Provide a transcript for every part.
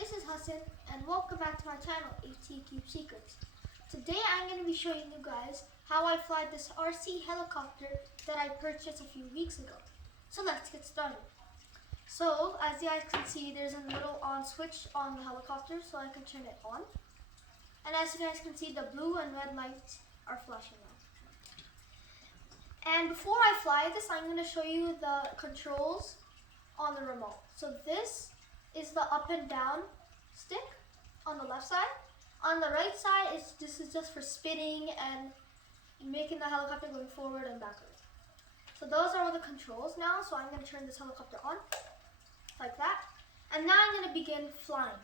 this is Hassan and welcome back to my channel, ATCube Secrets. Today I'm going to be showing you guys how I fly this RC helicopter that I purchased a few weeks ago. So let's get started. So as you guys can see, there's a little on switch on the helicopter so I can turn it on. And as you guys can see, the blue and red lights are flashing now. And before I fly this, I'm going to show you the controls on the remote. So this is the up and down stick on the left side. On the right side, this is just for spinning and making the helicopter going forward and backward. So those are all the controls now. So I'm going to turn this helicopter on like that. And now I'm going to begin flying.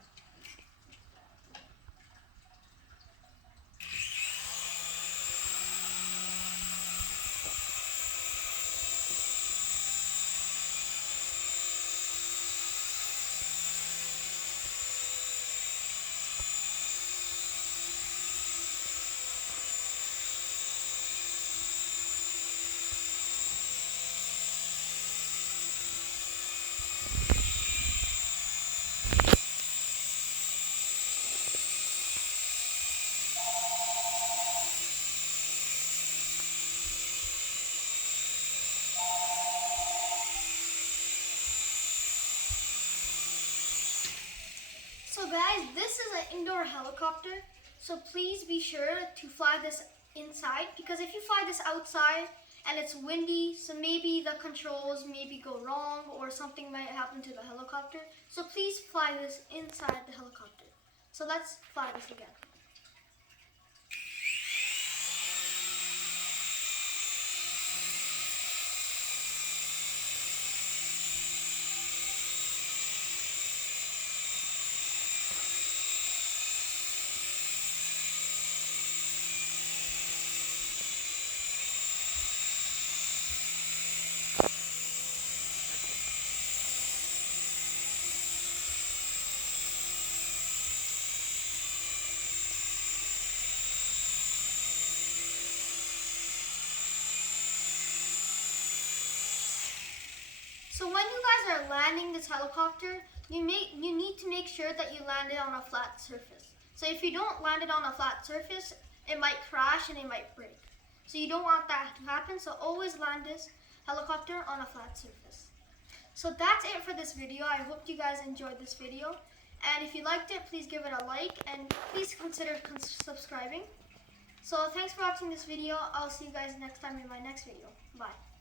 So guys, this is an indoor helicopter, so please be sure to fly this inside, because if you fly this outside and it's windy, so maybe the controls maybe go wrong or something might happen to the helicopter. So please fly this inside the helicopter. So let's fly this again. So when you guys are landing this helicopter, you need to make sure that you land it on a flat surface. So if you don't land it on a flat surface, it might crash and it might break. So you don't want that to happen, so always land this helicopter on a flat surface. So that's it for this video. I hope you guys enjoyed this video. And if you liked it, please give it a like and please consider subscribing. So thanks for watching this video. I'll see you guys next time in my next video. Bye.